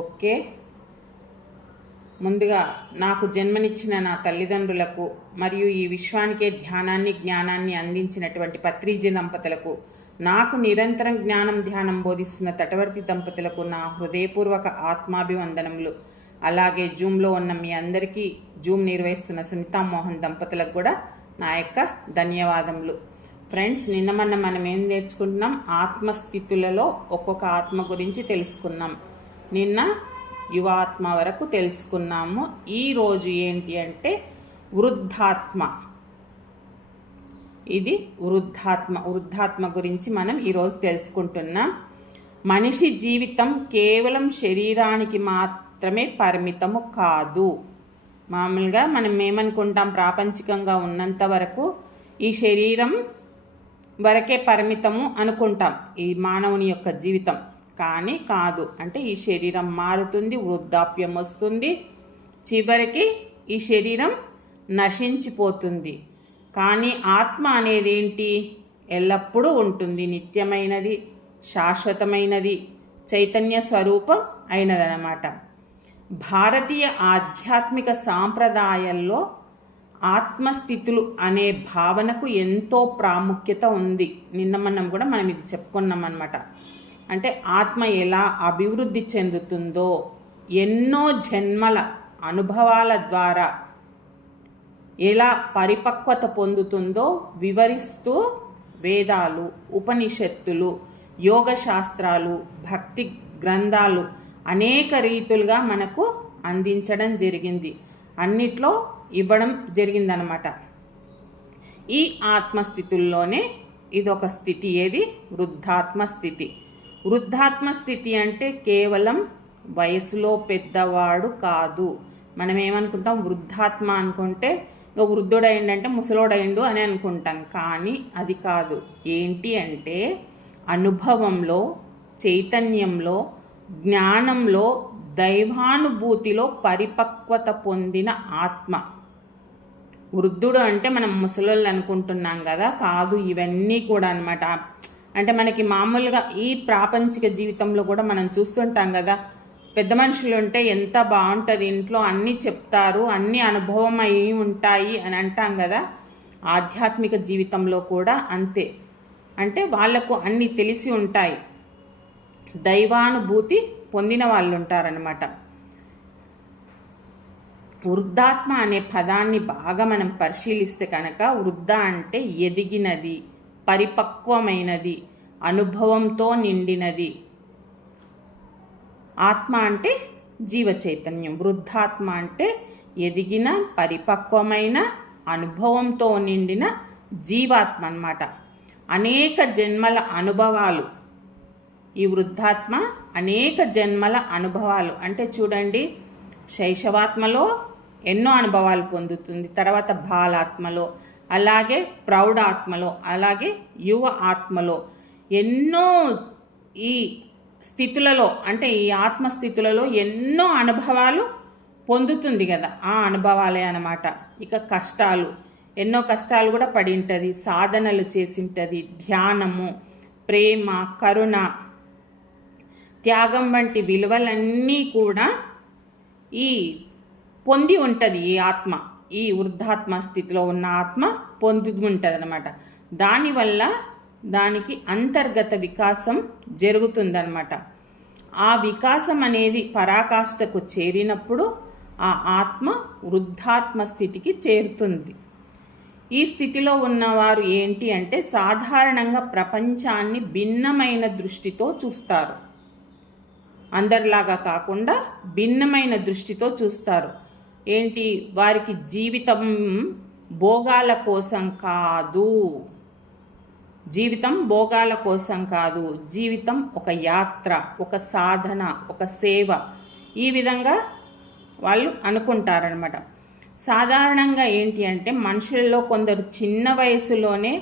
Okay. ముందుగా నాకు జన్మనిచ్చిన నా తల్లిదండ్రులకు మరియు ఈ విశ్వానికే ధ్యానాన్ని జ్ఞానాన్ని అందించినటువంటి పత్రిజీ దంపతులకు, నాకు నిరంతరం జ్ఞానం ధ్యానం బోధిస్తున్న తటవర్తి దంపతులకు నా హృదయపూర్వక ఆత్మాభివందనములు. అలాగే జూమ్లో ఉన్న మీ అందరికీ, జూమ్ నిర్వహిస్తున్న సునీతా మోహన్ దంపతులకు కూడా నా యొక్క ధన్యవాదములు. ఫ్రెండ్స్, నిన్న మనం ఏం నేర్చుకుంటున్నాం? ఆత్మస్థితులలో ఒక్కొక్క ఆత్మ గురించి తెలుసుకున్నాం. నిన్న యువాత్మ వరకు తెలుసుకున్నాము. ఈరోజు ఏంటి అంటే వృద్ధాత్మ. ఇది వృద్ధాత్మ గురించి మనం ఈరోజు తెలుసుకుంటున్నాం. మనిషి జీవితం కేవలం శరీరానికి మాత్రమే పరిమితము కాదు. మామూలుగా మనం ఏమనుకుంటాం, ప్రాపంచికంగా ఉన్నంత వరకు ఈ శరీరం వరకే పరిమితము అనుకుంటాం, ఈ మానవుని యొక్క జీవితం. కానీ కాదు. అంటే ఈ శరీరం మారుతుంది, వృద్ధాప్యం వస్తుంది, చివరికి ఈ శరీరం నశించిపోతుంది. కానీ ఆత్మ అనేది ఏంటి? ఎల్లప్పుడూ ఉంటుంది, నిత్యమైనది, శాశ్వతమైనది, చైతన్య స్వరూపం అయినదన్నమాట. భారతీయ ఆధ్యాత్మిక సాంప్రదాయాల్లో ఆత్మస్థితులు అనే భావనకు ఎంతో ప్రాముఖ్యత ఉంది. నిన్న మనం ఇది చెప్పుకున్నాం అన్నమాట. అంటే ఆత్మ ఎలా అభివృద్ధి చెందుతుందో, ఎన్నో జన్మల అనుభవాల ద్వారా ఎలా పరిపక్వత పొందుతుందో వివరిస్తూ వేదాలు, ఉపనిషత్తులు, యోగ శాస్త్రాలు, భక్తి గ్రంథాలు అనేక రీతులుగా మనకు అందించడం జరిగింది. అన్నిట్లో ఇవ్వడం జరిగిందనమాట. ఈ ఆత్మస్థితుల్లోనే ఇదొక స్థితి. ఏది? వృద్ధాత్మ స్థితి. వృద్ధాత్మ స్థితి అంటే కేవలం వయసులో పెద్దవాడు కాదు. మనం ఏమనుకుంటాం? వృద్ధాత్మ అనుకుంటే ఇక వృద్ధుడైండంటే ముసలోడైండు అని అనుకుంటాం. కానీ అది కాదు. ఏంటి అంటే అనుభవంలో, చైతన్యంలో, జ్ఞానంలో, దైవానుభూతిలో పరిపక్వత పొందిన ఆత్మ. వృద్ధుడు అంటే మనం ముసలోళ్ళు అనుకుంటున్నాం కదా, కాదు. ఇవన్నీ కూడా అనమాట. అంటే మనకి మామూలుగా ఈ ప్రాపంచిక జీవితంలో కూడా మనం చూస్తుంటాం కదా, పెద్ద మనుషులు ఉంటే ఎంత బాగుంటుంది, ఇంట్లో అన్నీ చెప్తారు, అన్నీ అనుభవం అయి ఉంటాయి అని అంటాం కదా. ఆధ్యాత్మిక జీవితంలో కూడా అంతే. అంటే వాళ్లకు అన్నీ తెలిసి ఉంటాయి, దైవానుభూతి పొందిన వాళ్ళు ఉంటారనమాట. వృద్ధాత్మ అనే పదాన్ని బాగా మనం పరిశీలిస్తే కనుక, వృద్ధ అంటే ఎదిగినది, పరిపక్వమైనది, అనుభవంతో నిండినది. ఆత్మ అంటే జీవ చైతన్యం. వృద్ధాత్మ అంటే ఎదిగిన, పరిపక్వమైన, అనుభవంతో నిండిన జీవాత్మ అన్నమాట. అనేక జన్మల అనుభవాలు. ఈ వృద్ధాత్మ అనేక జన్మల అనుభవాలు. అంటే చూడండి, శైశవాత్మలో ఎన్నో అనుభవాలు పొందుతుంది, తర్వాత బాలాత్మలో, అలాగే ప్రౌఢాత్మలో, అలాగే యువ ఆత్మలో ఎన్నో ఈ స్థితులలో, అంటే ఈ ఆత్మస్థితులలో ఎన్నో అనుభవాలు పొందుతుంది కదా. ఆ అనుభవాలే అన్నమాట. ఇక కష్టాలు, ఎన్నో కష్టాలు కూడా పడింటుంది, సాధనలు చేసింటుంది, ధ్యానము, ప్రేమ, కరుణ, త్యాగం వంటి విలువలన్నీ కూడా ఈ పొంది ఉంటుంది ఈ ఆత్మ. ఈ వృద్ధాత్మ స్థితిలో ఉన్న ఆత్మ పొంది ఉంటుంది అన్నమాట. దానివల్ల దానికి అంతర్గత వికాసం జరుగుతుందన్నమాట. ఆ వికాసం అనేది పరాకాష్ఠకు చేరినప్పుడు ఆ ఆత్మ వృద్ధాత్మ స్థితికి చేరుతుంది. ఈ స్థితిలో ఉన్నవారు ఏంటి అంటే సాధారణంగా ప్రపంచాన్ని భిన్నమైన దృష్టితో చూస్తారు. అందరిలాగా కాకుండా భిన్నమైన దృష్టితో చూస్తారు. ఏంటి? వారికి జీవితం భోగాల కోసం కాదు. జీవితం భోగాల కోసం కాదు. జీవితం ఒక యాత్ర, ఒక సాధన, ఒక సేవ. ఈ విధంగా వాళ్ళు అనుకుంటారనమాట. సాధారణంగా ఏంటి అంటే మనుషుల్లో కొందరు చిన్న వయసులోనే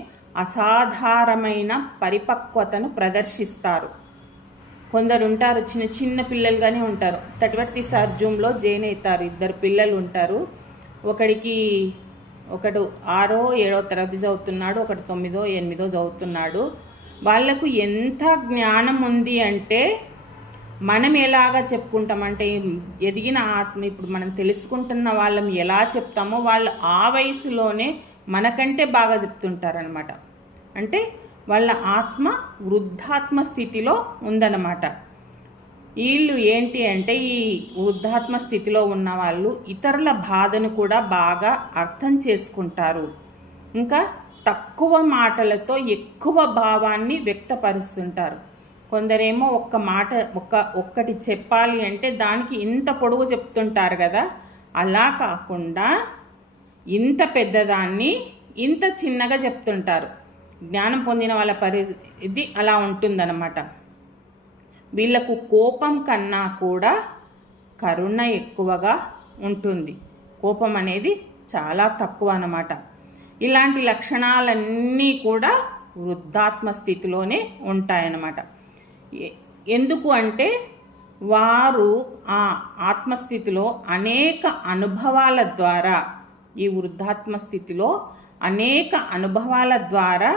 అసాధారణమైన పరిపక్వతను ప్రదర్శిస్తారు. కొందరు ఉంటారు, చిన్న చిన్న పిల్లలుగానే ఉంటారు. తటవర్తి సార్ జూమ్లో జాయిన్ అవుతారు. 2 పిల్లలు ఉంటారు. ఒకడు 6వ 7వ తరగతి చదువుతున్నాడు, ఒకటి 9వ 8వ చదువుతున్నాడు. వాళ్లకు ఎంత జ్ఞానం ఉంది అంటే మనం ఎలాగా చెప్పుకుంటామంటే ఎదిగిన ఆత్మ, ఇప్పుడు మనం తెలుసుకుంటున్న వాళ్ళం ఎలా చెప్తామో వాళ్ళు ఆ వయసులోనే మనకంటే బాగా చెప్తుంటారనమాట. అంటే వాళ్ళ ఆత్మ వృద్ధాత్మ స్థితిలో ఉందన్నమాట. వీళ్ళు ఏంటి అంటే ఈ వృద్ధాత్మ స్థితిలో ఉన్న వాళ్ళు ఇతరుల బాధను కూడా బాగా అర్థం చేసుకుంటారు. ఇంకా తక్కువ మాటలతో ఎక్కువ భావాన్ని వ్యక్తపరుస్తుంటారు. కొందరేమో ఒక్క మాట ఒక్కటి చెప్పాలి అంటే దానికి ఇంత పొడవు చెప్తుంటారు కదా, అలా కాకుండా ఇంత పెద్దదాన్ని ఇంత చిన్నగా చెప్తుంటారు. జ్ఞానం పొందిన వాళ్ళ పరిధి అలా ఉంటుందన్నమాట. వీళ్ళకు కోపం కన్నా కూడా కరుణ ఎక్కువగా ఉంటుంది. కోపం అనేది చాలా తక్కువ అన్నమాట. ఇలాంటి లక్షణాలన్నీ కూడా వృద్ధాత్మ స్థితిలోనే ఉంటాయన్నమాట. ఎందుకు అంటే వారు ఆ ఆత్మస్థితిలో అనేక అనుభవాల ద్వారా, ఈ వృద్ధాత్మ స్థితిలో అనేక అనుభవాల ద్వారా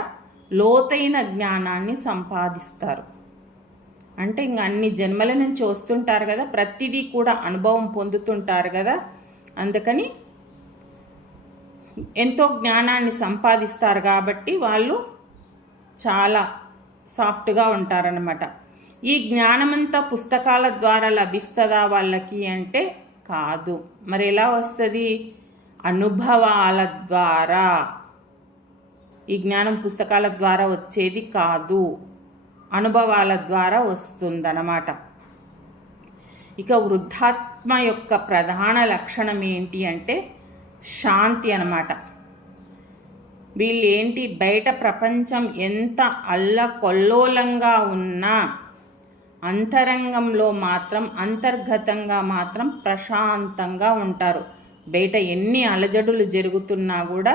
లోతైన జ్ఞానాన్ని సంపాదిస్తారు. అంటే ఇంకా అన్ని జన్మల నుంచి వస్తుంటారు కదా, ప్రతిదీ కూడా అనుభవం పొందుతుంటారు కదా, అందుకని ఎంతో జ్ఞానాన్ని సంపాదిస్తారు కాబట్టి వాళ్ళు చాలా సాఫ్ట్గా ఉంటారనమాట. ఈ జ్ఞానమంతా పుస్తకాల ద్వారా లభిస్తుందా వాళ్ళకి అంటే కాదు. మరి ఎలా వస్తుంది? అనుభవాల ద్వారా. ఈ జ్ఞానం పుస్తకాల ద్వారా వచ్చేది కాదు, అనుభవాల ద్వారా వస్తుందన్నమాట. ఇక వృద్ధాత్మ యొక్క ప్రధాన లక్షణం ఏంటి అంటే శాంతి అన్నమాట. వీళ్ళు ఏంటి, బయట ప్రపంచం ఎంత అల్లకొల్లోలంగా ఉన్నా అంతరంగంలో మాత్రం, అంతర్గతంగా మాత్రం ప్రశాంతంగా ఉంటారు. బయట ఎన్ని అలజడులు జరుగుతున్నా కూడా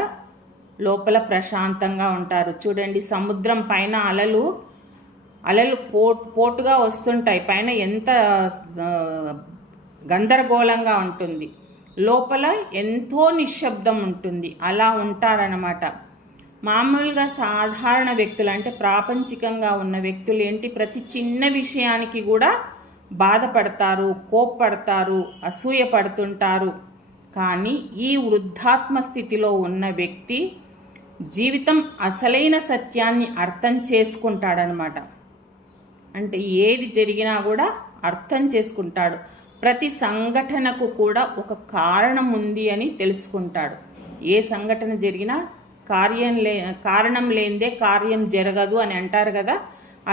లోపల ప్రశాంతంగా ఉంటారు. చూడండి, సముద్రం పైన అలలు పోటుగా వస్తుంటాయి, పైన ఎంత గందరగోళంగా ఉంటుంది, లోపల ఎంతో నిశ్శబ్దం ఉంటుంది. అలా ఉంటారన్నమాట. మామూలుగా సాధారణ వ్యక్తులు అంటే ప్రాపంచికంగా ఉన్న వ్యక్తులు ఏంటి, ప్రతి చిన్న విషయానికి కూడా బాధపడతారు, కోప్పడతారు, అసూయ పడుతుంటారు. కానీ ఈ వృద్ధాత్మ స్థితిలో ఉన్న వ్యక్తి జీవితం అసలైన సత్యాన్ని అర్థం చేసుకుంటాడనమాట. అంటే ఏది జరిగినా కూడా అర్థం చేసుకుంటాడు. ప్రతి సంఘటనకు కూడా ఒక కారణం ఉంది అని తెలుసుకుంటాడు. ఏ సంఘటన జరిగినా కారణం లేనిదే కార్యం జరగదు అని అంటారు కదా,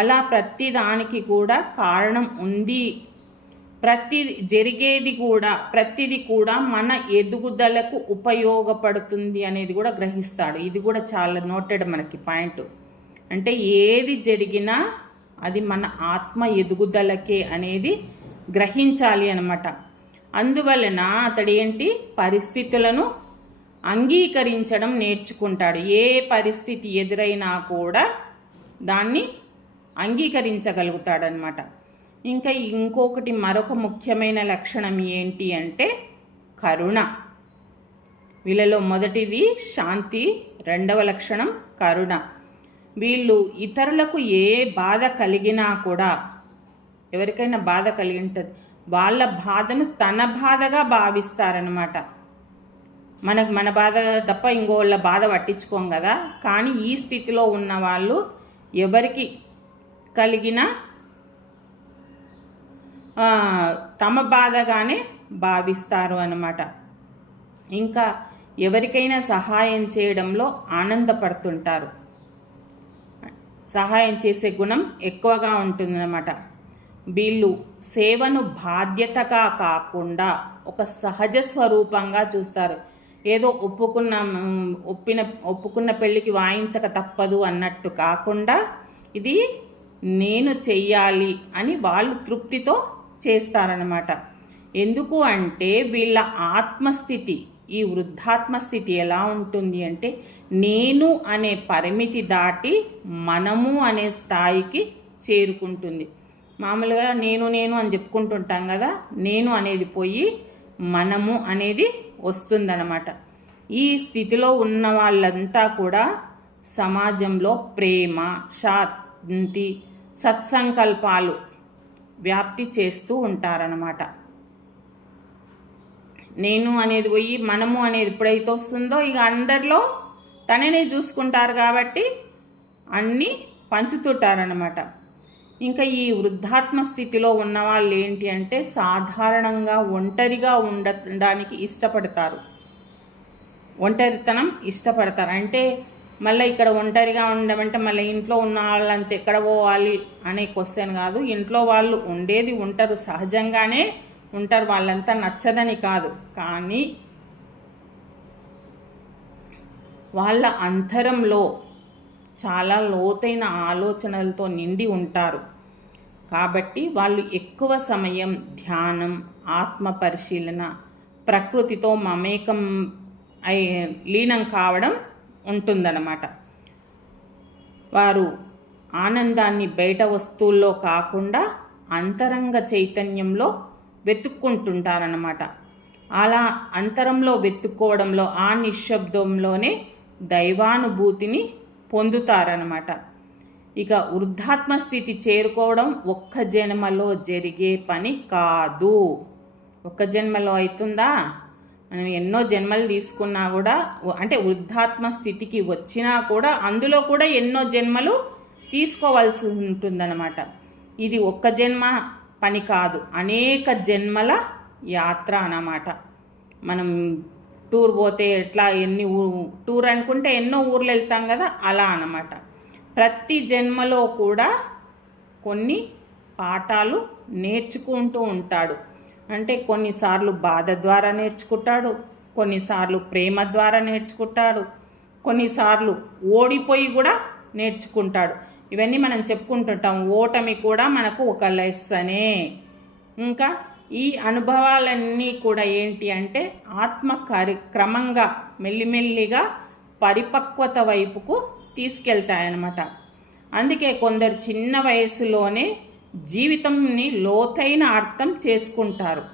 అలా ప్రతి దానికి కూడా కారణం ఉంది. ప్రతిది కూడా మన ఎదుగుదలకు ఉపయోగపడుతుంది అనేది కూడా గ్రహిస్తాడు. ఇది కూడా చాలా నోటెడ్ మనకి పాయింట్. అంటే ఏది జరిగినా అది మన ఆత్మ ఎదుగుదలకే అనేది గ్రహించాలి అన్నమాట. అందువలన అతడు ఏంటి, పరిస్థితులను అంగీకరించడం నేర్చుకుంటాడు. ఏ పరిస్థితి ఎదురైనా కూడా దాన్ని అంగీకరించగలుగుతాడనమాట. ఇంకా ఇంకొకటి, మరొక ముఖ్యమైన లక్షణం ఏంటి అంటే కరుణ. వీళ్ళలో మొదటిది శాంతి, రెండవ లక్షణం కరుణ. వీళ్ళు ఇతరులకు ఏ బాధ కలిగినా కూడా, ఎవరికైనా బాధ కలిగి ఉంటుంది, వాళ్ళ బాధను తన బాధగా భావిస్తారనమాట. మన బాధ తప్ప ఇంకోళ్ళ బాధ పట్టించుకోం కదా. కానీ ఈ స్థితిలో ఉన్న వాళ్ళు ఎవరికి కలిగిన తమ బాధగానే భావిస్తారు అన్నమాట. ఇంకా ఎవరికైనా సహాయం చేయడంలో ఆనందపడుతుంటారు. సహాయం చేసే గుణం ఎక్కువగా ఉంటుందన్నమాట. వీళ్ళు సేవను బాధ్యతగా కాకుండా ఒక సహజ స్వరూపంగా చూస్తారు. ఏదో ఒప్పుకున్న పెళ్ళికి వాయించక తప్పదు అన్నట్టు కాకుండా ఇది నేను చెయ్యాలి అని వాళ్ళు తృప్తితో చేస్తారనమాట. ఎందుకు అంటే వీళ్ళ ఆత్మస్థితి, ఈ వృద్ధాత్మ స్థితి ఎలా ఉంటుంది అంటే నేను అనే పరిమితి దాటి మనము అనే స్థాయికి చేరుకుంటుంది. మామూలుగా నేను అని చెప్పుకుంటుంటాం కదా, నేను అనేది పోయి మనము అనేది వస్తుందన్నమాట. ఈ స్థితిలో ఉన్న వాళ్ళంతా కూడా సమాజంలో ప్రేమ, శాంతి, సత్సంకల్పాలు వ్యాప్తి చేస్తూ ఉంటారన్నమాట. నేను అనేది పోయి మనము అనేది ఎప్పుడైతే వస్తుందో ఇక అందరిలో తననే చూసుకుంటారు కాబట్టి అన్నీ పంచుతుంటారనమాట. ఇంకా ఈ వృద్ధాత్మ స్థితిలో ఉన్న వాళ్ళు ఏంటి అంటే సాధారణంగా ఒంటరిగా ఉండడానికి ఇష్టపడతారు, ఒంటరితనం ఇష్టపడతారు. అంటే మళ్ళీ ఇక్కడ ఒంటరిగా ఉండమంటే మళ్ళీ ఇంట్లో ఉన్న వాళ్ళంతా ఎక్కడ పోవాలి అనే క్వశ్చన్ కాదు. ఇంట్లో వాళ్ళు ఉండేది ఉంటారు, సహజంగానే ఉంటారు, వాళ్ళంతా నచ్చదని కాదు. కానీ వాళ్ళ అంతరంలో చాలా లోతైన ఆలోచనలతో నిండి ఉంటారు. కాబట్టి వాళ్ళు ఎక్కువ సమయం ధ్యానం, ఆత్మ పరిశీలన, ప్రకృతితో మమేకం లీనం కావడం ఉంటుందన్నమాట. వారు ఆనందాన్ని బయట వస్తువుల్లో కాకుండా అంతరంగ చైతన్యంలో వెతుక్కుంటుంటారన్నమాట. అలా అంతరంలో వెతుక్కోవడంలో ఆ నిశ్శబ్దంలోనే దైవానుభూతిని పొందుతారన్నమాట. ఇక వృద్ధాత్మ స్థితి చేరుకోవడం ఒక్క జన్మలో జరిగే పని కాదు. ఒక్క జన్మలో అవుతుందా? మనం ఎన్నో జన్మలు తీసుకున్నా కూడా, అంటే వృద్ధాత్మ స్థితికి వచ్చినా కూడా అందులో కూడా ఎన్నో జన్మలు తీసుకోవాల్సి ఉంటుందన్నమాట. ఇది ఒక్క జన్మ పని కాదు, అనేక జన్మల యాత్ర అన్నమాట. మనం టూర్ పోతే ఎట్లా టూర్ అనుకుంటే ఎన్నో ఊర్లు వెళ్తాం కదా, అలా అన్నమాట. ప్రతి జన్మలో కూడా కొన్ని పాఠాలు నేర్చుకుంటూ ఉంటాడు. అంటే కొన్నిసార్లు బాధ ద్వారా నేర్చుకుంటాడు, కొన్నిసార్లు ప్రేమ ద్వారా నేర్చుకుంటాడు, కొన్నిసార్లు ఓడిపోయి కూడా నేర్చుకుంటాడు. ఇవన్నీ మనం చెప్పుకుంటుంటాం. ఓటమి కూడా మనకు ఒక లెసనే. ఇంకా ఈ అనుభవాలన్నీ కూడా ఏంటి అంటే క్రమంగా మెల్లిమెల్లిగా పరిపక్వత వైపుకు తీసుకెళ్తాయన్నమాట. అందుకే కొందరు చిన్న వయసులోనే జీవితంని లోతైన అర్థం చేసుకుంటారు.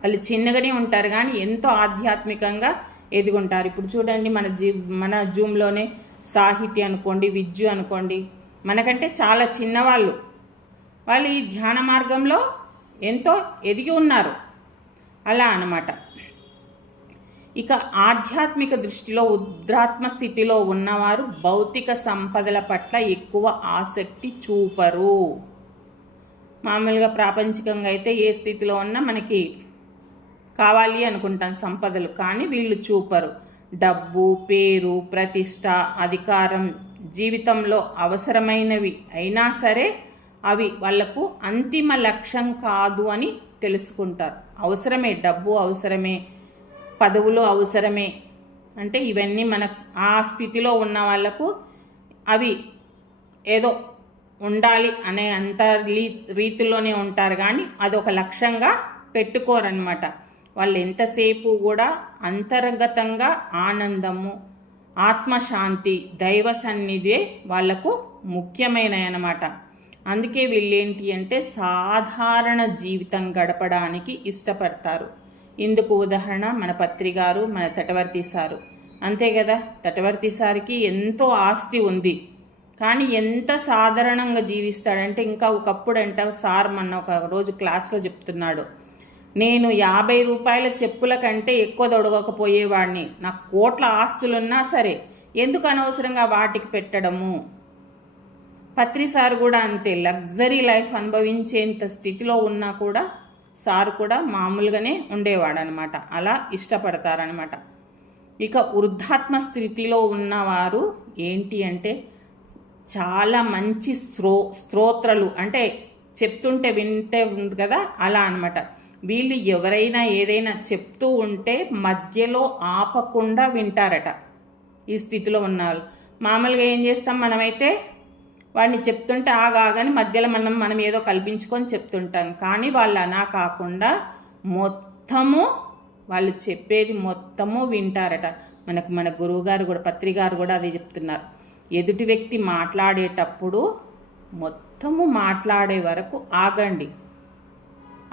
వాళ్ళు చిన్నగానే ఉంటారు కానీ ఎంతో ఆధ్యాత్మికంగా ఎదుగుంటారు. ఇప్పుడు చూడండి, మన జూమ్లోనే సాహితీ అనుకోండి, విద్యు అనుకోండి, మనకంటే చాలా చిన్నవాళ్ళు, వాళ్ళు ఈ ధ్యాన మార్గంలో ఎంతో ఎదిగి ఉన్నారు. అలా అన్నమాట. ఇక ఆధ్యాత్మిక దృష్టిలో ఉద్రాత్మ స్థితిలో ఉన్నవారు భౌతిక సంపదల పట్ల ఎక్కువ ఆసక్తి చూపరు. మామూలుగా ప్రాపంచికంగా అయితే ఏ స్థితిలో ఉన్నా మనకి కావాలి అనుకుంటాం సంపదలు, కానీ వీళ్ళు చూపరు. డబ్బు, పేరు, ప్రతిష్ట, అధికారం జీవితంలో అవసరమైనవి అయినా సరే అవి వాళ్లకు అంతిమ లక్ష్యం కాదు అని తెలుసుకుంటారు. అవసరమే, డబ్బు అవసరమే, పదవులు అవసరమే, అంటే ఇవన్నీ మన ఆ స్థితిలో ఉన్న వాళ్లకు అవి ఏదో ఉండాలి అనే అంత రీతిలోనే ఉంటారు, కానీ అదొక లక్ష్యంగా పెట్టుకోరనమాట. వాళ్ళు ఎంతసేపు కూడా అంతర్గతంగా ఆనందము, ఆత్మశాంతి, దైవ సన్నిధే వాళ్లకు ముఖ్యమైనవి అన్నమాట. అందుకే వీళ్ళేంటి అంటే సాధారణ జీవితం గడపడానికి ఇష్టపడతారు. ఇందుకు ఉదాహరణ మన పత్రి గారు, మన తటవర్తి సారు. అంతే కదా, తటవర్తి సారికి ఎంతో ఆస్తి ఉంది, కానీ ఎంత సాధారణంగా జీవిస్తాడంటే, ఇంకా ఒకప్పుడు అంట సార్ మొన్న ఒక రోజు క్లాస్లో చెప్తున్నాడు, నేను 50 రూపాయల చెప్పుల కంటే ఎక్కువ దొడగకపోయేవాడిని, నాకు కోట్ల ఆస్తులున్నా సరే ఎందుకు అనవసరంగా వాటికి పెట్టడము. పత్రి సార్ కూడా అంతే, లగ్జరీ లైఫ్ అనుభవించేంత స్థితిలో ఉన్నా కూడా సార్ కూడా మామూలుగానే ఉండేవాడనమాట. అలా ఇష్టపడతారనమాట. ఇక వృద్ధాత్మ స్థితిలో ఉన్నవారు ఏంటి అంటే చాలా మంచి స్తోత్రాలు, అంటే చెప్తుంటే వింటే ఉంది కదా, అలా అనమాట. వీళ్ళు ఎవరైనా ఏదైనా చెప్తూ ఉంటే మధ్యలో ఆపకుండా వింటారట ఈ స్థితిలో ఉన్నవాళ్ళు. మామూలుగా ఏం చేస్తాం మనమైతే, వాడిని చెప్తుంటే ఆగాని మధ్యలో మనం ఏదో కల్పించుకొని చెప్తుంటాం, కానీ వాళ్ళు అలా కాకుండా మొత్తము వాళ్ళు చెప్పేది మొత్తము వింటారట. మన గురువుగారు కూడా, పత్రి గారు కూడా అదే చెప్తున్నారు. ఎదుటి వ్యక్తి మాట్లాడేటప్పుడు మొత్తము మాట్లాడే వరకు ఆగండి.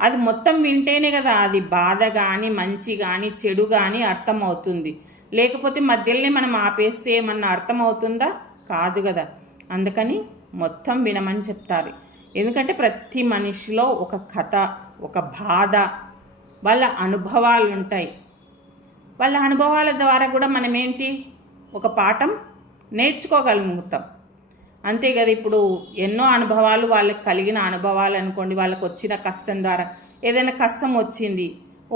అది మొత్తం వింటేనే కదా అది బాధ కానీ మంచి కానీ చెడు కానీ అర్థమవుతుంది. లేకపోతే మధ్యలోనే మనం ఆపేస్తే ఏమన్నా అర్థమవుతుందా? కాదు కదా. అందుకని మొత్తం వినమని చెప్తారు. ఎందుకంటే ప్రతి మనిషిలో ఒక కథ, ఒక బాధ, వాళ్ళ అనుభవాలు ఉంటాయి. వాళ్ళ అనుభవాల ద్వారా కూడా మనం ఏంటి ఒక పాఠం నేర్చుకోగలుగుతాం. అంతే కదా. ఇప్పుడు ఎన్నో అనుభవాలు, వాళ్ళకి కలిగిన అనుభవాలు అనుకోండి, వాళ్ళకి వచ్చిన కష్టం ద్వారా ఏదైనా కష్టం వచ్చింది,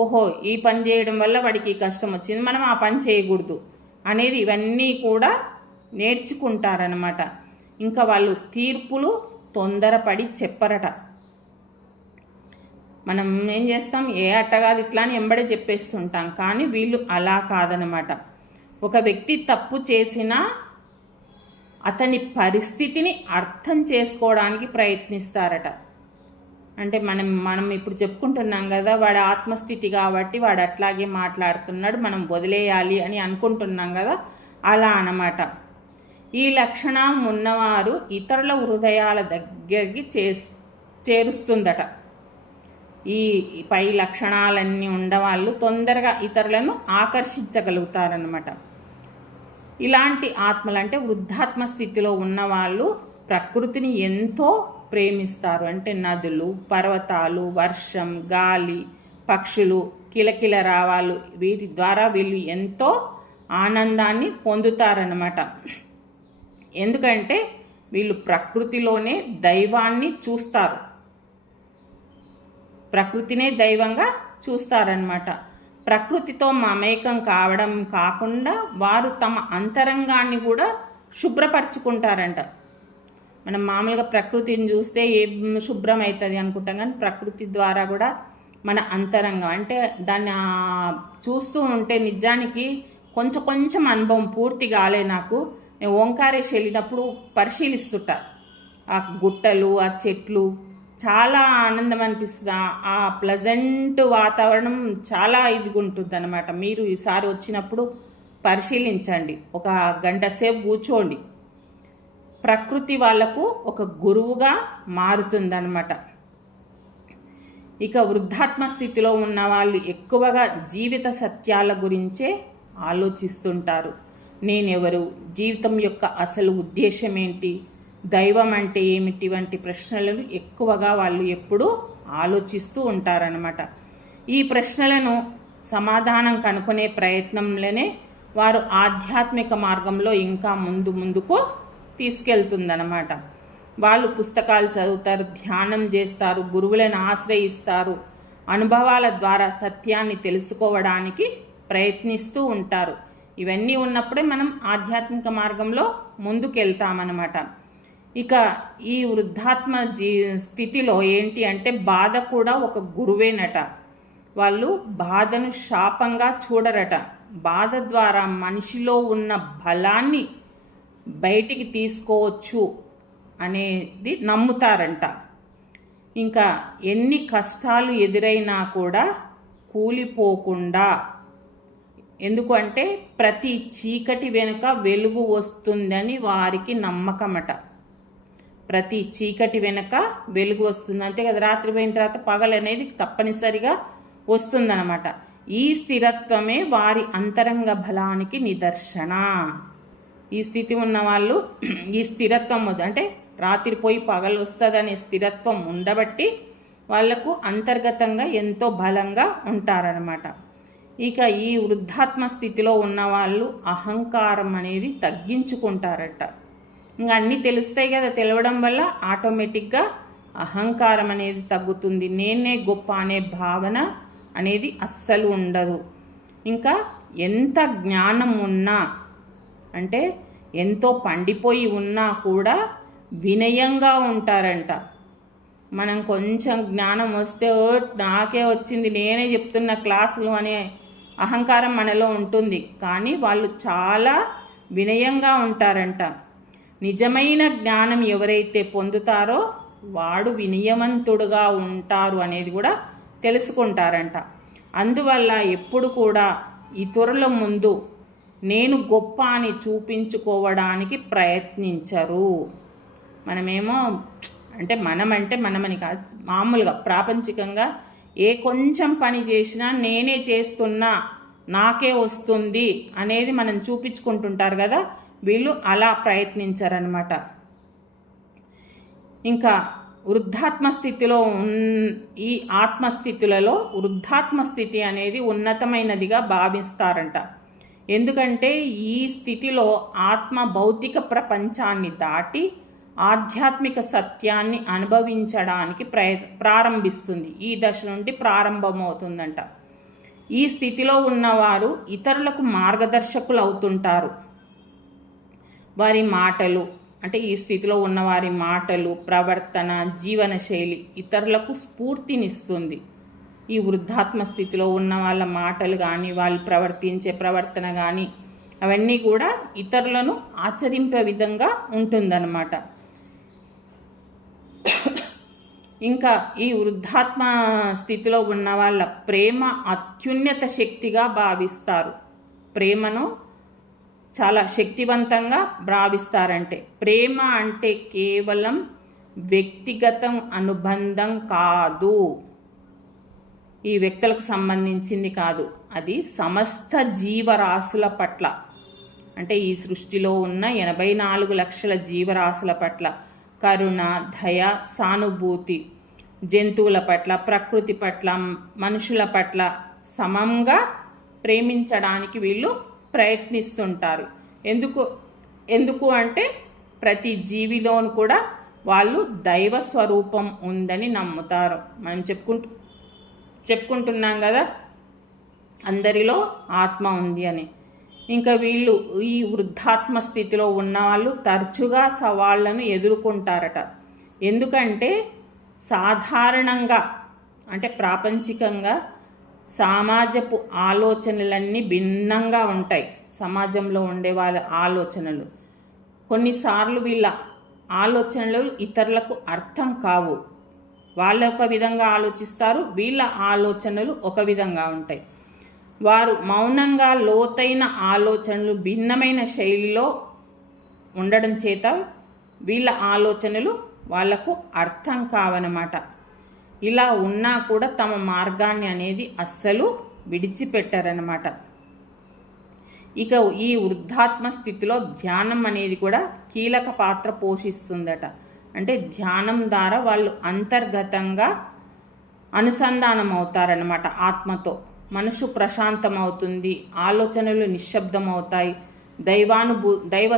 ఓహో ఈ పని చేయడం వల్ల వాడికి ఈ కష్టం వచ్చింది, మనం ఆ పని చేయకూడదు అనేది ఇవన్నీ కూడా నేర్చుకుంటారనమాట. ఇంకా వాళ్ళు తీర్పులు తొందరపడి చెప్పరట. మనం ఏం చేస్తాం, ఏ అట్టగాది ఇట్లా అని ఎంబడే చెప్పేస్తుంటాం. కానీ వీళ్ళు అలా కాదనమాట. ఒక వ్యక్తి తప్పు చేసినా అతని పరిస్థితిని అర్థం చేసుకోవడానికి ప్రయత్నిస్తారట. అంటే మనం ఇప్పుడు చెప్పుకుంటున్నాం కదా, వాడి ఆత్మస్థితి కాబట్టి వాడు అట్లాగే మాట్లాడుతున్నాడు, మనం వదిలేయాలి అని అనుకుంటున్నాం కదా, అలా అన్నమాట. ఈ లక్షణం ఉన్నవారు ఇతరుల హృదయాల దగ్గరికి చేరుస్తుందట. ఈ పై లక్షణాలన్నీ ఉండవాళ్ళు తొందరగా ఇతరులను ఆకర్షించగలుగుతారన్నమాట. ఇలాంటి ఆత్మలు అంటే వృద్ధాత్మ స్థితిలో ఉన్నవాళ్ళు ప్రకృతిని ఎంతో ప్రేమిస్తారు. అంటే నదులు, పర్వతాలు, వర్షం, గాలి, పక్షులు, కిలకిల రావాలు, వీటి ద్వారా వీళ్ళు ఎంతో ఆనందాన్ని పొందుతారన్నమాట. ఎందుకంటే వీళ్ళు ప్రకృతిలోనే దైవాన్ని చూస్తారు, ప్రకృతినే దైవంగా చూస్తారనమాట. ప్రకృతితో మమేకం కావడం కాకుండా వారు తమ అంతరంగాన్ని కూడా శుభ్రపరచుకుంటారంట. మనం మామూలుగా ప్రకృతిని చూస్తే ఏం శుభ్రం అవుతుంది అనుకుంటాం, కానీ ప్రకృతి ద్వారా కూడా మన అంతరంగం అంటే దాన్ని చూస్తూ ఉంటే నిజానికి కొంచెం కొంచెం అనుభవం పూర్తి కాలే నాకు. నేను ఓంకారేశ్వరి వెళ్ళినప్పుడు పరిశీలిస్తుంటా ఆ గుట్టలు, ఆ చెట్లు, చాలా ఆనందం అనిపిస్తుంది. ఆ ప్లజెంట్ వాతావరణం చాలా ఇదిగా ఉంటుంది అనమాట. మీరు ఈసారి వచ్చినప్పుడు పరిశీలించండి, ఒక గంట సేపు కూర్చోండి. ప్రకృతి వాళ్లకు ఒక గురువుగా మారుతుందన్నమాట. ఇక వృద్ధాత్మ స్థితిలో ఉన్న వాళ్ళు ఎక్కువగా జీవిత సత్యాల గురించే ఆలోచిస్తుంటారు. నేనెవరు, జీవితం యొక్క అసలు ఉద్దేశం ఏంటి, దైవం అంటే ఏమిటి వంటి ప్రశ్నలను ఎక్కువగా వాళ్ళు ఎప్పుడూ ఆలోచిస్తూ ఉంటారనమాట. ఈ ప్రశ్నలను సమాధానం కనుక్కునే ప్రయత్నంలోనే వారు ఆధ్యాత్మిక మార్గంలో ఇంకా ముందుకు తీసుకెళ్తుందన్నమాట. వాళ్ళు పుస్తకాలు చదువుతారు, ధ్యానం చేస్తారు, గురువులను ఆశ్రయిస్తారు, అనుభవాల ద్వారా సత్యాన్ని తెలుసుకోవడానికి ప్రయత్నిస్తూ ఉంటారు. ఇవన్నీ ఉన్నప్పుడే మనం ఆధ్యాత్మిక మార్గంలో ముందుకెళ్తామన్నమాట. ఇక ఈ వృద్ధాత్మ స్థితిలో ఏంటి అంటే బాధ కూడా ఒక గురువేనట. వాళ్ళు బాధను శాపంగా చూడరట. బాధ ద్వారా మనిషిలో ఉన్న బలాన్ని బయటికి తీసుకోవచ్చు అనేది నమ్ముతారంట. ఇంకా ఎన్ని కష్టాలు ఎదురైనా కూడా కూలిపోకుండా, ఎందుకంటే ప్రతి చీకటి వెనుక వెలుగు వస్తుందని వారికి నమ్మకమట. ప్రతి చీకటి వెనుక వెలుగు వస్తుంది, అంతే కదా. రాత్రి పోయిన తర్వాత పగలు అనేది తప్పనిసరిగా వస్తుందన్నమాట. ఈ స్థిరత్వమే వారి అంతరంగ బలానికి నిదర్శన. ఈ స్థితి ఉన్న వాళ్ళు ఈ స్థిరత్వం అంటే రాత్రి పోయి పగలు వస్తుందనే స్థిరత్వం ఉండబట్టి వాళ్లకు అంతర్గతంగా ఎంతో బలంగా ఉంటారనమాట. ఇక ఈ వృద్ధాత్మ స్థితిలో ఉన్నవాళ్ళు అహంకారం అనేది తగ్గించుకుంటారట. ఇంకా అన్నీ తెలుస్తాయి కదా, తెలవడం వల్ల ఆటోమేటిక్గా అహంకారం అనేది తగ్గుతుంది. నేనే గొప్ప అనే భావన అనేది అస్సలు ఉండదు. ఇంకా ఎంత జ్ఞానం ఉన్నా అంటే ఎంతో పండిపోయి ఉన్నా కూడా వినయంగా ఉంటారంట. మనం కొంచెం జ్ఞానం వస్తే నాకే వచ్చింది, నేనే చెప్తున్న క్లాసులు అనే అహంకారం మనలో ఉంటుంది. కానీ వాళ్ళు చాలా వినయంగా ఉంటారంట. నిజమైన జ్ఞానం ఎవరైతే పొందుతారో వాడు వినయవంతుడుగా ఉంటారు అనేది కూడా తెలుసుకుంటారంట. అందువల్ల ఎప్పుడు కూడా ఇతరుల ముందు నేను గొప్ప అని చూపించుకోవడానికి ప్రయత్నించరు. మనమేమో అంటే మనమని కాదు, మామూలుగా ప్రాపంచికంగా ఏ కొంచెం పని చేసినా నేనే చేస్తున్నా, నాకే వస్తుంది అనేది మనం చూపించుకుంటుంటారు కదా, వీళ్ళు అలా ప్రయత్నించరనమాట. ఇంకా వృద్ధాత్మ స్థితిలో ఈ ఆత్మస్థితులలో వృద్ధాత్మ స్థితి అనేది ఉన్నతమైనదిగా భావిస్తారంట. ఎందుకంటే ఈ స్థితిలో ఆత్మ భౌతిక ప్రపంచాన్ని దాటి ఆధ్యాత్మిక సత్యాన్ని అనుభవించడానికి ప్రారంభిస్తుంది. ఈ దశ నుండి ప్రారంభమవుతుందంట. ఈ స్థితిలో ఉన్నవారు ఇతరులకు మార్గదర్శకులు అవుతుంటారు. వారి మాటలు అంటే ఈ స్థితిలో ఉన్నవారి మాటలు, ప్రవర్తన, జీవన శైలి ఇతరులకు స్ఫూర్తినిస్తుంది. ఈ వృద్ధాత్మ స్థితిలో ఉన్న వాళ్ళ మాటలు కానీ, వాళ్ళు ప్రవర్తించే ప్రవర్తన కానీ అవన్నీ కూడా ఇతరులను ఆచరింపే విధంగా ఉంటుందన్నమాట. ఇంకా ఈ వృద్ధాత్మ స్థితిలో ఉన్న వాళ్ళ ప్రేమ అత్యున్నత శక్తిగా భావిస్తారు. ప్రేమను చాలా శక్తివంతంగా భావిస్తారంటే ప్రేమ అంటే కేవలం వ్యక్తిగత అనుబంధం కాదు, ఈ వ్యక్తులకు సంబంధించింది కాదు, అది సమస్త జీవరాశుల పట్ల అంటే ఈ సృష్టిలో ఉన్న 84 లక్షల జీవరాశుల పట్ల కరుణ, దయ, సానుభూతి, జంతువుల పట్ల, ప్రకృతి పట్ల, మనుషుల పట్ల సమంగా ప్రేమించడానికి వీళ్ళు ప్రయత్నిస్తుంటారు. ఎందుకు అంటే ప్రతి జీవిలోను కూడా వాళ్ళు దైవ స్వరూపం ఉందని నమ్ముతారు. మనం చెప్పుకుంటున్నాం కదా, అందరిలో ఆత్మ ఉంది అని. ఇంకా వీళ్ళు ఈ వృద్ధాత్మ స్థితిలో ఉన్నవాళ్ళు తరచుగా సవాళ్లను ఎదుర్కొంటారట. ఎందుకంటే సాధారణంగా అంటే ప్రాపంచికంగా సమాజపు ఆలోచనలన్నీ భిన్నంగా ఉంటాయి. సమాజంలో ఉండే వాళ్ళ ఆలోచనలు కొన్నిసార్లు వీళ్ళ ఆలోచనలు ఇతరులకు అర్థం కావు. వాళ్ళు ఒక విధంగా ఆలోచిస్తారు, వీళ్ళ ఆలోచనలు ఒక విధంగా ఉంటాయి. వారు మౌనంగా లోతైన ఆలోచనలు భిన్నమైన శైలిలో ఉండడం చేత వీళ్ళ ఆలోచనలు వాళ్లకు అర్థం కావన్నమాట. ఇలా ఉన్నా కూడా తమ మార్గాన్ని అనేది అస్సలు విడిచిపెట్టారనమాట. ఇక ఈ వృద్ధాత్మ స్థితిలో ధ్యానం అనేది కూడా కీలక పాత్ర పోషిస్తుందట. అంటే ధ్యానం ద్వారా వాళ్ళు అంతర్గతంగా అనుసంధానం అవుతారనమాట ఆత్మతో. మనసు ప్రశాంతమవుతుంది, ఆలోచనలు నిశ్శబ్దమవుతాయి, దైవ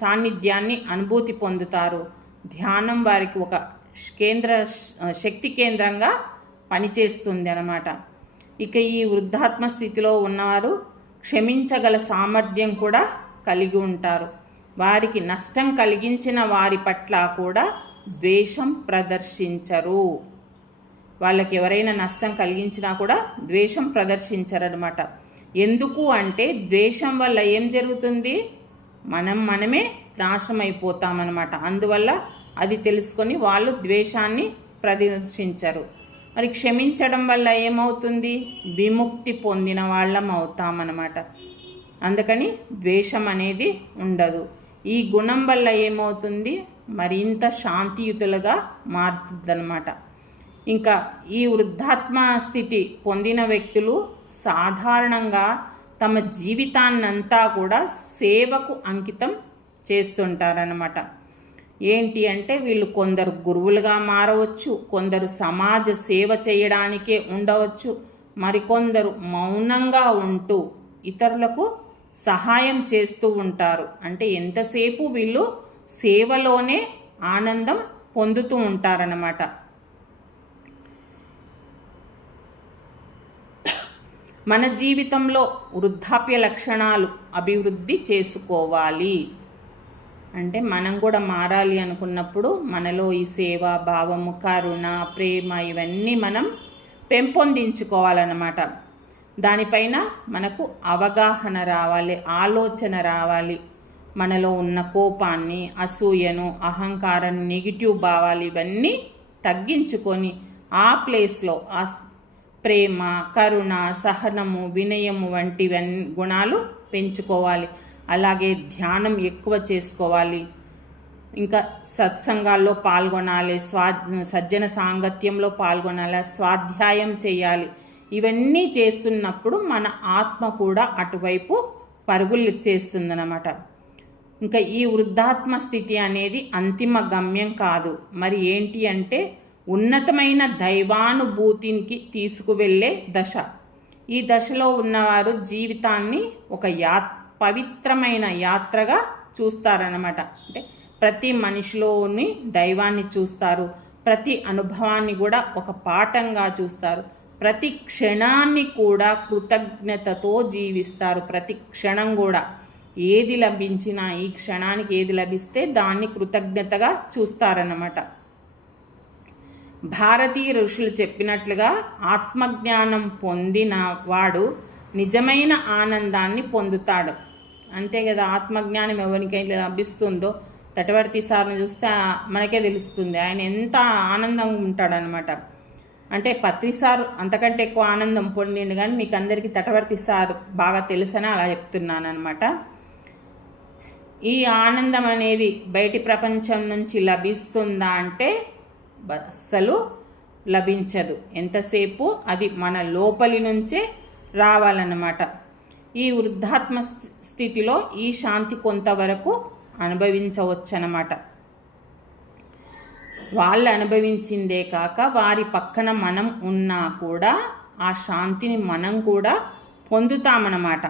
సాన్నిధ్యాన్ని అనుభూతి పొందుతారు. ధ్యానం వారికి ఒక శక్తి కేంద్రంగా పనిచేస్తుంది అన్నమాట. ఇక ఈ వృద్ధాత్మ స్థితిలో ఉన్నవారు క్షమించగల సామర్థ్యం కూడా కలిగి ఉంటారు. వారికి నష్టం కలిగించిన వారి పట్ల కూడా ద్వేషం ప్రదర్శించరు. వాళ్ళకి ఎవరైనా నష్టం కలిగించినా కూడా ద్వేషం ప్రదర్శించరనమాట. ఎందుకు అంటే ద్వేషం వల్ల ఏం జరుగుతుంది, మనమే నాశనం అయిపోతామన్నమాట. అందువల్ల అది తెలుసుకొని వాళ్ళు ద్వేషాన్ని ప్రదర్శించరు. మరి క్షమించడం వల్ల ఏమవుతుంది, విముక్తి పొందిన వాళ్ళం అవుతామన్నమాట. అందుకని ద్వేషం అనేది ఉండదు. ఈ గుణం వల్ల ఏమవుతుంది, మరింత శాంతియుతులుగా మారుతుందన్నమాట. ఇంకా ఈ వృద్ధాత్మ స్థితి పొందిన వ్యక్తులు సాధారణంగా తమ జీవితాన్నంతా కూడా సేవకు అంకితం చేస్తుంటారన్నమాట. ఏంటి అంటే వీళ్ళు కొందరు గురువులుగా మారవచ్చు, కొందరు సమాజ సేవ చేయడానికే ఉండవచ్చు, మరికొందరు మౌనంగా ఉంటూ ఇతరులకు సహాయం చేస్తూ ఉంటారు. అంటే ఎంతసేపు వీళ్ళు సేవలోనే ఆనందం పొందుతూ ఉంటారన్నమాట. మన జీవితంలో వృద్ధాప్య లక్షణాలు అభివృద్ధి చేసుకోవాలి అంటే మనం కూడా మారాలి అనుకున్నప్పుడు మనలో ఈ సేవా భావము, కరుణ, ప్రేమ ఇవన్నీ మనం పెంపొందించుకోవాలన్నమాట. దానిపైన మనకు అవగాహన రావాలి, ఆలోచన రావాలి. మనలో ఉన్న కోపాన్ని, అసూయను, అహంకారాన్ని, నెగిటివ్ భావాలు ఇవన్నీ తగ్గించుకొని ఆ ప్లేస్లో ఆ ప్రేమ, కరుణ, సహనము, వినయము వంటి గుణాలు పెంచుకోవాలి. అలాగే ధ్యానం ఎక్కువ చేసుకోవాలి. ఇంకా సత్సంగాల్లో పాల్గొనాలి, సజ్జన సాంగత్యంలో పాల్గొనాలి, స్వాధ్యాయం చేయాలి. ఇవన్నీ చేస్తున్నప్పుడు మన ఆత్మ కూడా అటువైపు పరుగులు చేస్తుందన్నమాట. ఇంకా ఈ వృద్ధాత్మ స్థితి అనేది అంతిమ గమ్యం కాదు, మరి ఏంటి అంటే ఉన్నతమైన దైవానుభూతికి తీసుకువెళ్ళే దశ. ఈ దశలో ఉన్నవారు జీవితాన్ని ఒక పవిత్రమైన యాత్రగా చూస్తారన్నమాట. అంటే ప్రతి మనిషిలోని దైవాన్ని చూస్తారు, ప్రతి అనుభవాన్ని కూడా ఒక పాఠంగా చూస్తారు, ప్రతి క్షణాన్ని కూడా కృతజ్ఞతతో జీవిస్తారు. ప్రతి క్షణం కూడా ఏది లభించినా, ఈ క్షణానికి ఏది లభిస్తే దాన్ని కృతజ్ఞతగా చూస్తారన్నమాట. భారతీయ ఋషులు చెప్పినట్లుగా ఆత్మజ్ఞానం పొందిన వాడు నిజమైన ఆనందాన్ని పొందుతాడు. అంతే కదా, ఆత్మజ్ఞానం ఎవరికైతే లభిస్తుందో తటవర్తి సార్ని చూస్తే మనకే తెలుస్తుంది ఆయన ఎంత ఆనందంగా ఉంటాడనమాట. అంటే పత్రి సార్ అంతకంటే ఎక్కువ ఆనందం పొందిండు, కానీ మీకు అందరికీ తటవర్తి సార్ బాగా తెలుసని అలా చెప్తున్నాను అనమాట. ఈ ఆనందం అనేది బయటి ప్రపంచం నుంచి లభిస్తుందా అంటే అస్సలు లభించదు. ఎంతసేపు అది మన లోపలి నుంచే రావాలన్నమాట. ఈ వృద్ధాత్మ స్థితిలో ఈ శాంతి కొంతవరకు అనుభవించవచ్చనమాట. వాళ్ళు అనుభవించిందే కాక వారి పక్కన మనం ఉన్నా కూడా ఆ శాంతిని మనం కూడా పొందుతామన్నమాట.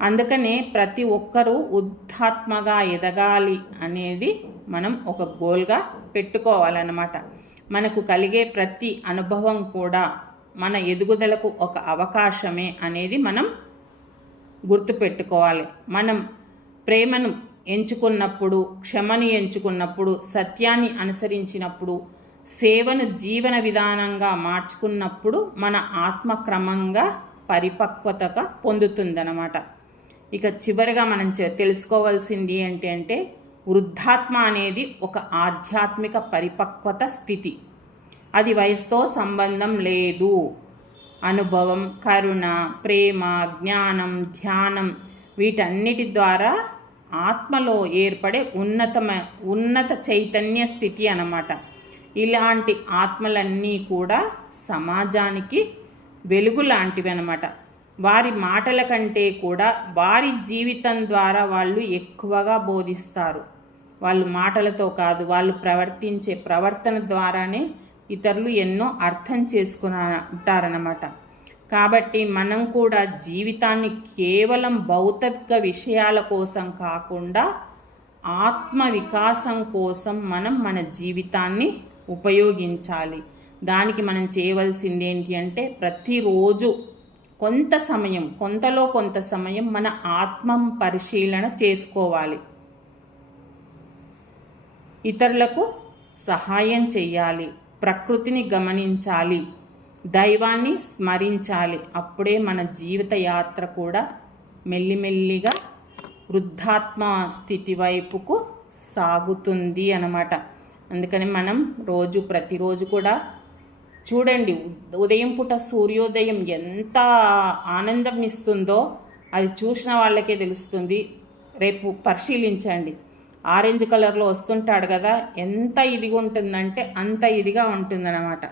అందుకనే ప్రతి ఒక్కరూ ఉద్ధాత్మగా ఎదగాలి అనేది మనం ఒక గోల్గా పెట్టుకోవాలన్నమాట. మనకు కలిగే ప్రతి అనుభవం కూడా మన ఎదుగుదలకు ఒక అవకాశమే అనేది మనం గుర్తుపెట్టుకోవాలి. మనం ప్రేమను ఎంచుకున్నప్పుడు, క్షమని ఎంచుకున్నప్పుడు, సత్యాన్ని అనుసరించినప్పుడు, సేవను జీవన విధానంగా మార్చుకున్నప్పుడు మన ఆత్మ క్రమంగా పరిపక్వతగా పొందుతుందన్నమాట. ఇక చివరిగా మనం తెలుసుకోవాల్సింది ఏంటి అంటే వృద్ధాత్మ అనేది ఒక ఆధ్యాత్మిక పరిపక్వత స్థితి. అది వయసుతో సంబంధం లేదు. అనుభవం, కరుణ, ప్రేమ, జ్ఞానం, ధ్యానం వీటన్నిటి ద్వారా ఆత్మలో ఏర్పడే ఉన్నత చైతన్య స్థితి అన్నమాట. ఇలాంటి ఆత్మలన్నీ కూడా సమాజానికి వెలుగు లాంటివి అన్నమాట. వారి మాటల కంటే కూడా వారి జీవితం ద్వారా వాళ్ళు ఎక్కువగా బోధిస్తారు. వాళ్ళు మాటలతో కాదు, వాళ్ళు ప్రవర్తించే ప్రవర్తన ద్వారానే ఇతరులు ఎన్నో అర్థం ఉంటారన్నమాట. కాబట్టి మనం కూడా జీవితాన్ని కేవలం భౌతిక విషయాల కోసం కాకుండా ఆత్మ వికాసం కోసం మనం మన జీవితాన్ని ఉపయోగించాలి. దానికి మనం చేయవలసింది ఏంటి అంటే ప్రతిరోజు కొంతలో కొంత సమయం మన ఆత్మ పరిశీలన చేసుకోవాలి. ఇతరులకు సహాయం చేయాలి, ప్రకృతిని గమనించాలి, దైవాన్ని స్మరించాలి. అప్పుడే మన జీవిత యాత్ర కూడా మెల్లిమెల్లిగా వృద్ధాత్మ స్థితి వైపుకు సాగుతుంది అన్నమాట. అందుకని మనం ప్రతిరోజు కూడా చూడండి, ఉదయం పూట సూర్యోదయం ఎంత ఆనందం ఇస్తుందో అది చూసిన వాళ్ళకే తెలుస్తుంది. రేపు పరిశీలించండి, ఆరెంజ్ కలర్లో వస్తుంటాడు కదా, ఎంత ఇదిగా ఉంటుందంటే అంత ఇదిగా ఉంటుందన్నమాట.